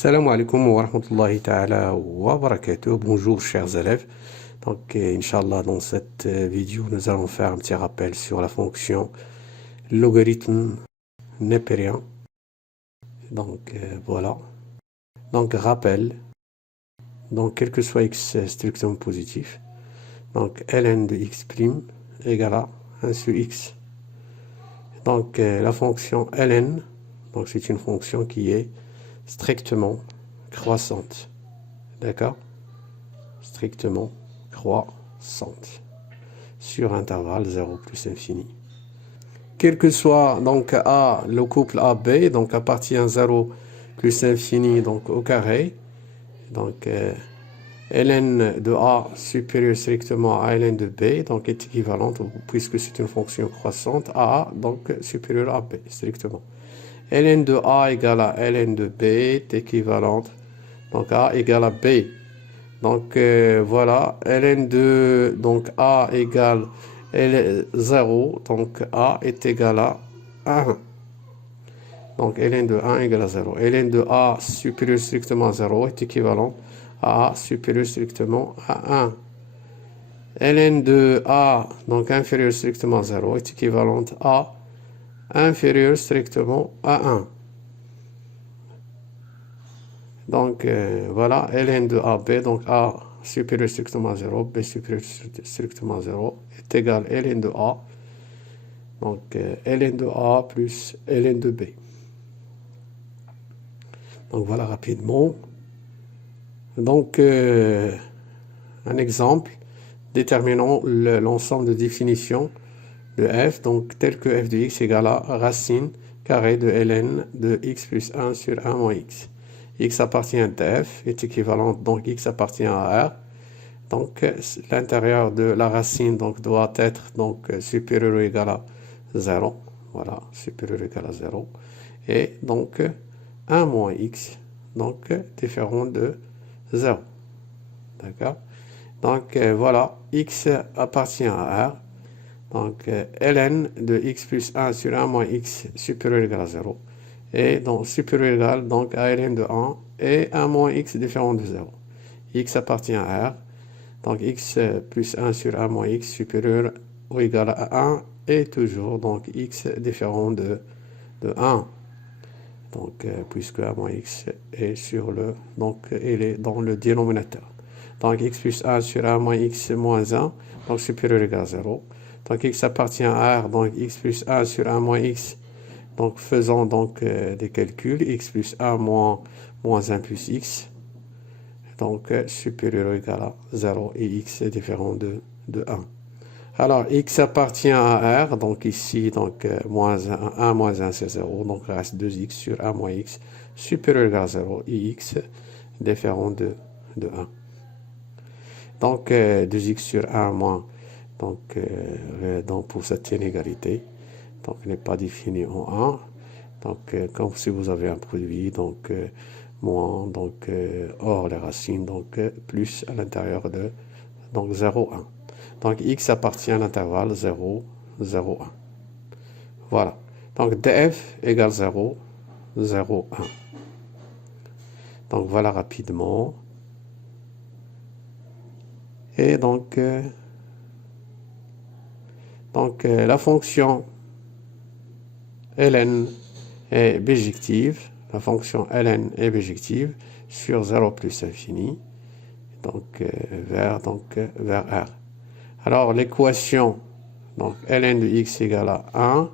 Salam alaikum wa rahmatullahi ta'ala wa barakatuh. Bonjour chers élèves. Donc, Inch'Allah, dans cette vidéo, nous allons faire un petit rappel sur la fonction logarithme népérien. Donc, voilà. Donc, rappel. Donc, quel que soit x strictement positif. Donc, ln de x' égale à 1 sur x. Donc, la fonction ln, donc c'est une fonction qui est strictement croissante. D'accord? Strictement croissante sur intervalle 0 plus infini. Quel que soit donc A, le couple AB, donc appartient à 0 plus infini donc au carré. Donc ln de A supérieur strictement à ln de B donc est équivalente, puisque c'est une fonction croissante, à A donc supérieur à B strictement. Ln de A égale à ln de B est équivalente donc A égale à B. Donc voilà, ln de donc A égale L0, donc A est égal à 1. Donc ln de 1 égale à 0. Ln de A supérieur strictement à 0 est équivalent à A supérieur strictement à 1. Ln de A donc inférieur strictement à 0 est équivalente à inférieur strictement à 1. Donc voilà, ln de AB, donc A supérieur strictement à 0, B supérieur strictement à 0 est égal à ln de A. Donc ln de A plus ln de B. Donc voilà rapidement. Donc un exemple, déterminons l'ensemble de définition de f, donc tel que f de x égale à racine carrée de ln de x plus 1 sur 1 moins x. X appartient à f, est équivalent, donc x appartient à R. Donc l'intérieur de la racine donc, doit être donc, supérieur ou égal à 0. Voilà, supérieur ou égal à 0. Et donc 1 moins x, donc différent de 0. D'accord? Donc voilà, x appartient à R. Donc ln de x plus 1 sur 1 moins x supérieur ou égal à 0. Et donc supérieur ou égal donc à ln de 1 et 1 moins x différent de 0. X appartient à R. Donc x plus 1 sur 1 moins x supérieur ou égal à 1 est toujours donc x différent de 1. Donc puisque 1 moins x est sur le, donc il est dans le dénominateur. Donc x plus 1 sur 1 moins x moins 1, donc supérieur ou égal à 0. Donc x appartient à R, donc x plus 1 sur 1 moins x. Donc faisons donc des calculs, x plus 1 moins 1 plus x. Donc supérieur ou égal à 0 et x est différent de 1. Alors x appartient à R, donc ici donc moins 1 moins 1 c'est 0, donc il reste 2x sur 1 moins x supérieur ou égal à 0 et x différent de 1. Donc 2x sur 1 moins, donc pour cette inégalité, donc n'est pas défini en 1. Donc comme si vous avez un produit, donc moins, donc hors les racines, donc plus à l'intérieur de donc 0, 1. Donc x appartient à l'intervalle 0, 0, 1. Voilà. Donc df égale 0, 0, 1. Donc voilà rapidement. Et donc la fonction ln est bijective. La fonction ln est bijective sur 0 plus infini. Donc vers R. Alors l'équation donc ln de x égale à 1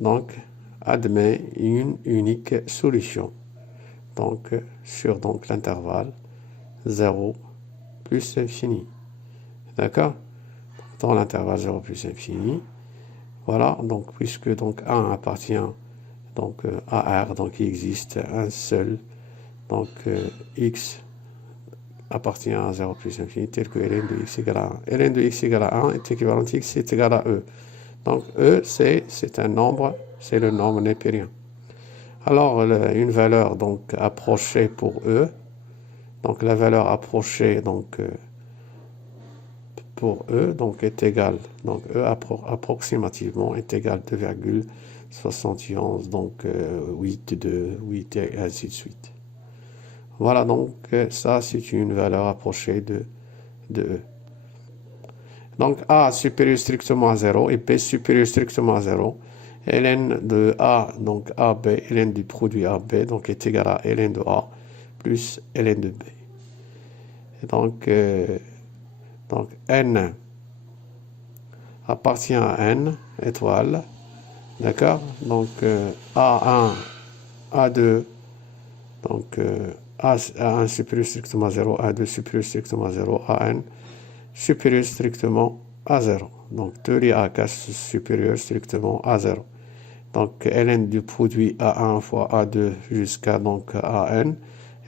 donc admet une unique solution donc sur donc l'intervalle 0 plus infini. D'accord? Dans l'intervalle 0 plus infini. Voilà, donc puisque donc 1 appartient donc à R, donc il existe un seul donc x appartient à 0 plus infini, tel que ln de x égale à 1. Ln de x égale à 1 est équivalent à x est égal à e. Donc e, c'est un nombre, c'est le nombre népérien. Alors, une valeur donc approchée pour e, donc la valeur approchée donc pour e donc est égale, donc e approximativement est égal à 2,71, donc 8, 2, 8 et ainsi de suite. Voilà, donc ça c'est une valeur approchée de E. Donc A supérieur strictement à 0 et B supérieur strictement à 0. Ln de A, donc AB, ln du produit AB, donc est égal à ln de A plus ln de B. Et donc N appartient à N, étoile, d'accord? Donc A1, A2, donc A1 supérieur strictement à 0, A2 supérieur strictement à 0, AN supérieur strictement à 0. Donc 2 à 4 supérieur strictement à 0. Donc ln du produit A1 fois A2 jusqu'à donc AN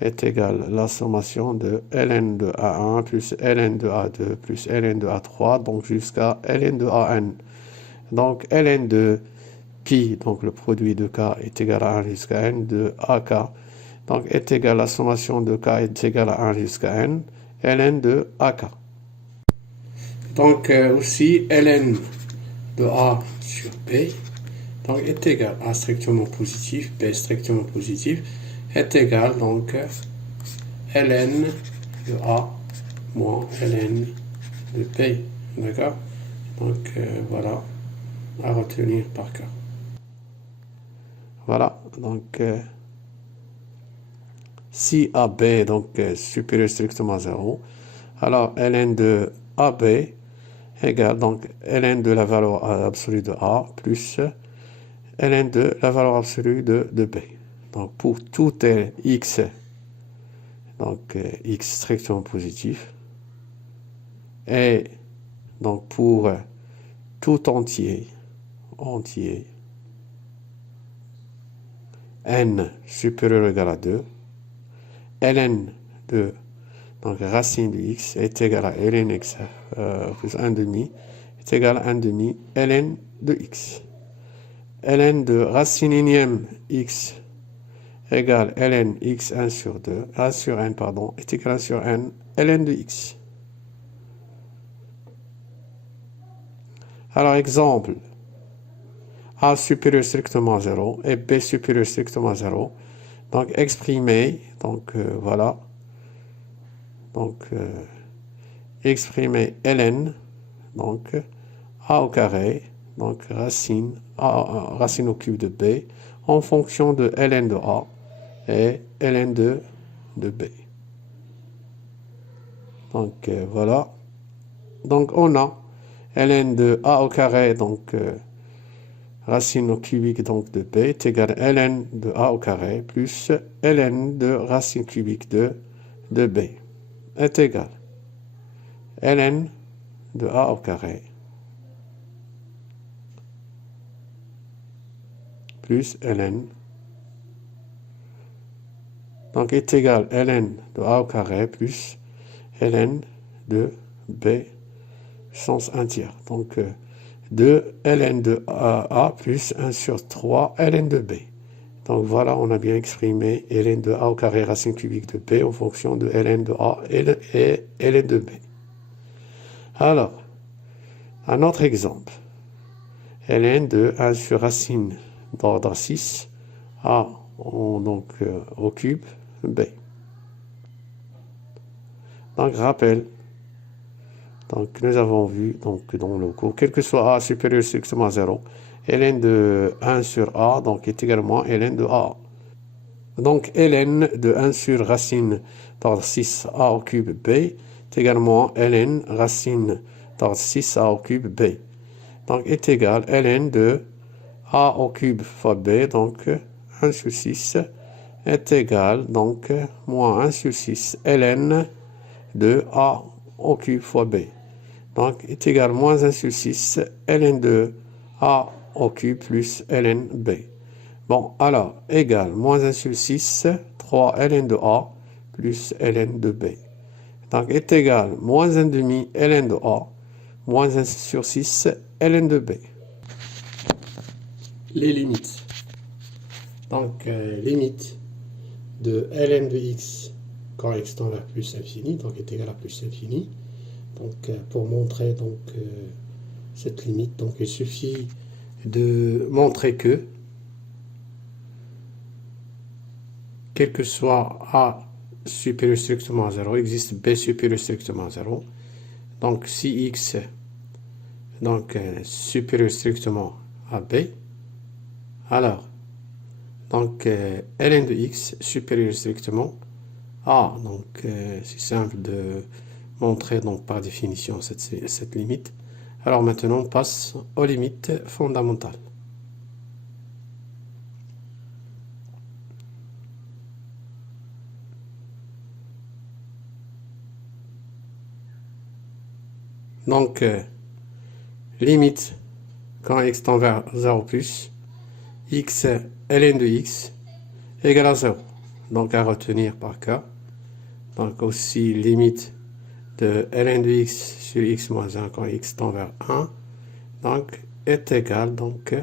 est égal à la sommation de ln de A1 plus ln de A2 plus ln de A3, donc jusqu'à ln de AN. Donc ln de pi, donc le produit de k, est égal à 1 jusqu'à n de AK, donc est égal à la sommation de k est égal à 1 jusqu'à n, ln de AK. Donc aussi ln de A sur B donc est égal à strictement positif, B strictement positif, est égal donc ln de A moins ln de B. D'accord? Donc voilà, à retenir par cœur. Voilà, donc si AB donc supérieur strictement à 0, alors ln de AB égale donc ln de la valeur absolue de A plus ln de la valeur absolue de B. Donc pour tout x, donc x strictement positif, et donc pour tout entier, n supérieur ou égal à 2, ln de donc racine de x est égal à ln x plus 1 demi est égal à 1 demi ln de x. Ln de racine énième x égale ln x 1 sur 2, 1 sur n, pardon, est égal à 1 sur n, ln de x. Alors, exemple, A supérieur strictement à 0 et B supérieur strictement à 0. Donc, exprimer, donc voilà, donc exprimer ln, donc A au carré, donc racine, racine au cube de B, en fonction de ln de A et ln de B. Donc voilà. Donc on a ln de A au carré, donc racine au cubique donc de B est égal à ln de A au carré plus ln de racine cubique de B est égal à ln de A au carré plus ln, donc est égal à ln de A au carré plus ln de B sens 1 tiers. Donc 2 ln de A plus 1 sur 3 ln de B. Donc voilà, on a bien exprimé ln de A au carré racine cubique de B en fonction de ln de A et ln de B. Alors, un autre exemple. Ln de 1 sur racine d'ordre 6 A donc au cube B. Donc rappel. Donc nous avons vu donc dans le cours, quel que soit A supérieur strictement à 0, ln de 1 sur A donc est également ln de A. Donc ln de 1 sur racine d'ordre 6 A au cube B est également ln racine d'ordre 6 A au cube B. Donc est égal ln de A au cube fois B, donc 1 sur 6 est égal donc moins 1 sur 6 ln de A au cube fois B. Donc est égal moins 1 sur 6 ln de A au cube plus ln B. Bon, alors, égal moins 1 sur 6, 3 ln de A plus ln de B. Donc est égal moins 1 demi ln de A moins 1 sur 6 ln de B. Les limites. Donc, limite de ln de x quand x tend vers plus infini, donc est égal à plus infini. Donc, pour montrer donc, cette limite, donc, il suffit de montrer que, quel que soit A supérieur strictement à 0, existe b supérieur strictement à 0. Donc si x donc supérieur strictement à b, alors donc ln de x supérieur strictement à, donc c'est simple de montrer donc par définition cette limite. Alors maintenant on passe aux limites fondamentales. Donc limite quand x tend vers 0 plus x ln de x égale à 0. Donc à retenir par cas. Donc aussi limite de ln de x sur x moins 1 quand x tend vers 1 donc est égal donc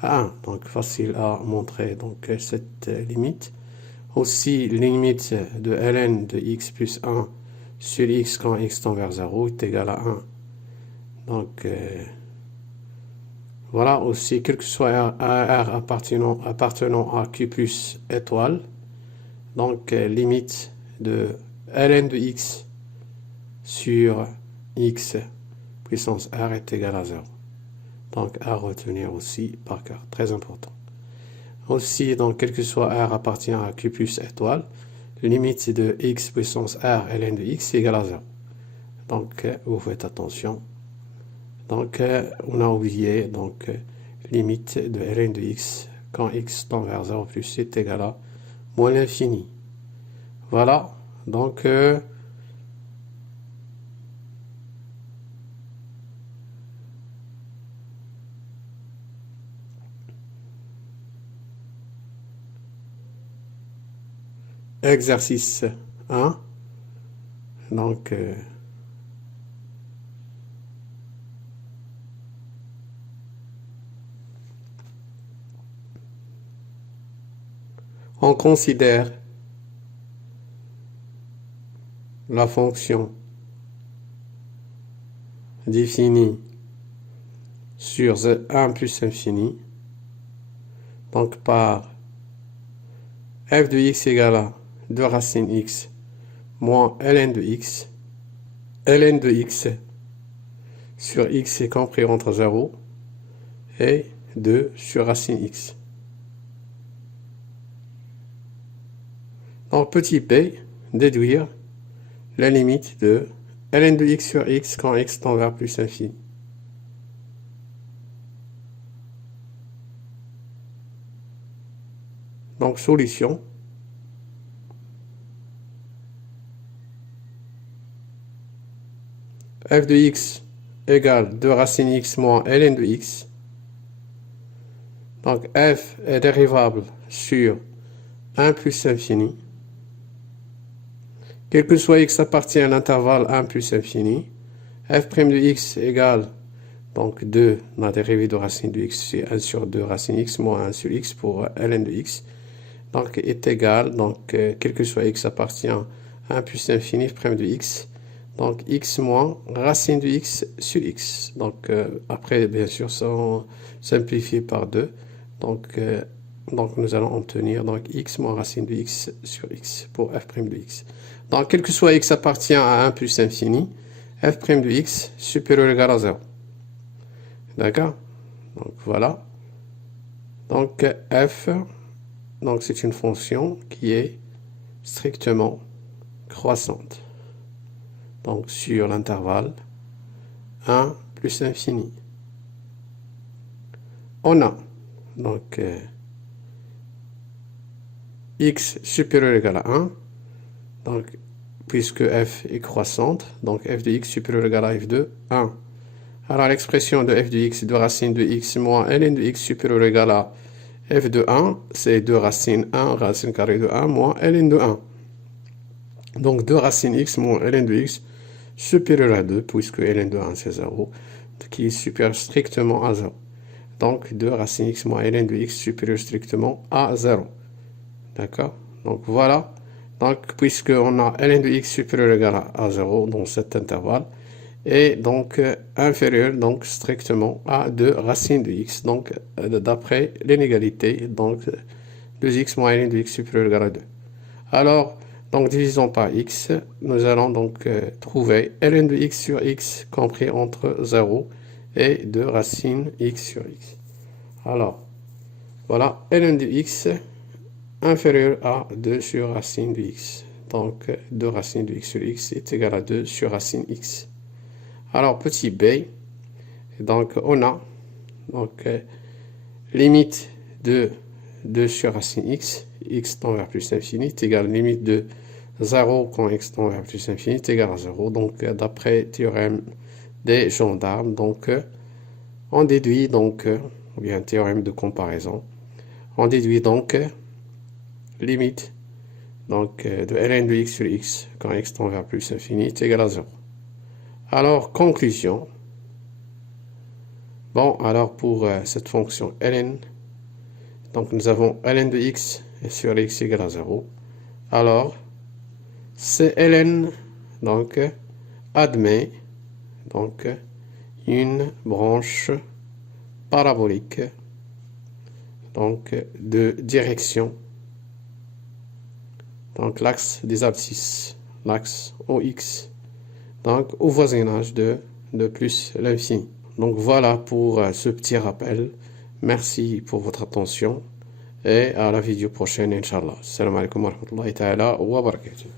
à 1. Donc facile à montrer donc cette limite. Aussi limite de ln de x plus 1 sur x quand x tend vers 0 est égal à 1. Donc voilà aussi quel que soit R appartenant à Q plus étoile, donc limite de ln de x sur x puissance R est égal à 0. Donc à retenir aussi par cœur, très important. Aussi, donc quel que soit R appartient à Q plus étoile, limite de x puissance R ln de x est égal à 0. Donc vous faites attention. Donc on a oublié donc limite de ln de x quand x tend vers 0 plus est égal à moins l'infini. Voilà, donc exercice 1. Donc on considère la fonction définie sur 1 plus infini, donc par f de x égale à 2 racine x moins ln de x sur x est compris entre 0 et 2 sur racine x. Donc petit p, déduire la limite de ln de x sur x quand x tend vers plus infini. Donc solution. F de x égale 2 racine x moins ln de x. Donc f est dérivable sur 1 plus infini. Quel que soit x appartient à l'intervalle 1 plus infini. F' de x égale donc 2, la dérivée de racine de x, c'est 1 sur 2 racine x moins 1 sur x pour ln de x. Donc est égal, donc quel que soit x appartient à 1 plus infini, f' de x. Donc x moins racine de x sur x. Donc après, bien sûr, ça simplifié par 2. Donc nous allons obtenir donc x moins racine de x sur x pour f' de x. Donc quel que soit x appartient à 1 plus infini, f' de x supérieur ou égal à 0. D'accord? Donc voilà. Donc f, donc c'est une fonction qui est strictement croissante. Donc sur l'intervalle 1 plus infini. On a donc x supérieur ou égal à 1. Donc puisque f est croissante, donc f de x supérieur ou égal à f de 1. Alors l'expression de f de x de racine de x moins ln de x supérieur ou égal à f de 1, c'est 2 racine 1, racine carrée de 1 moins ln de 1. Donc 2 racine x moins ln de x supérieur à 2, puisque ln de 1 c'est 0, qui est supérieur strictement à 0. Donc 2 racine x moins ln de x supérieur strictement à 0. D'accord? Donc voilà. Donc puisqu'on a ln de x supérieur ou égal à 0 dans cet intervalle, et donc inférieur donc strictement à 2 racines de x, donc d'après l'inégalité, donc 2x moins ln de x supérieur ou égal à 2. Alors, Donc, divisons par x, nous allons donc trouver ln de x sur x compris entre 0 et 2 racines x sur x. Alors, voilà, ln de x inférieur à 2 sur racine de x. Donc, 2 racines de x sur x est égal à 2 sur racine x. Alors, petit b, donc on a donc, limite de 2 sur racine x, x tend vers plus l'infini, est égal à limite de 0 quand x tend vers plus l'infini, est égal à 0. Donc, d'après théorème des gendarmes, donc, on déduit donc, ou bien théorème de comparaison, on déduit donc limite donc, de ln de x sur x quand x tend vers plus l'infini est égal à 0. Alors, conclusion. Bon, alors pour cette fonction ln, donc nous avons ln de x sur x égale à 0. Alors, ce ln donc, admet donc, une branche parabolique donc, de direction, donc l'axe des abscisses, l'axe OX, donc au voisinage de plus l'infini. Donc voilà pour ce petit rappel. Merci pour votre attention et à la vidéo prochaine, Inch'Allah. Salam alaikum wa rahmatullahi ta'ala wa barakatuh.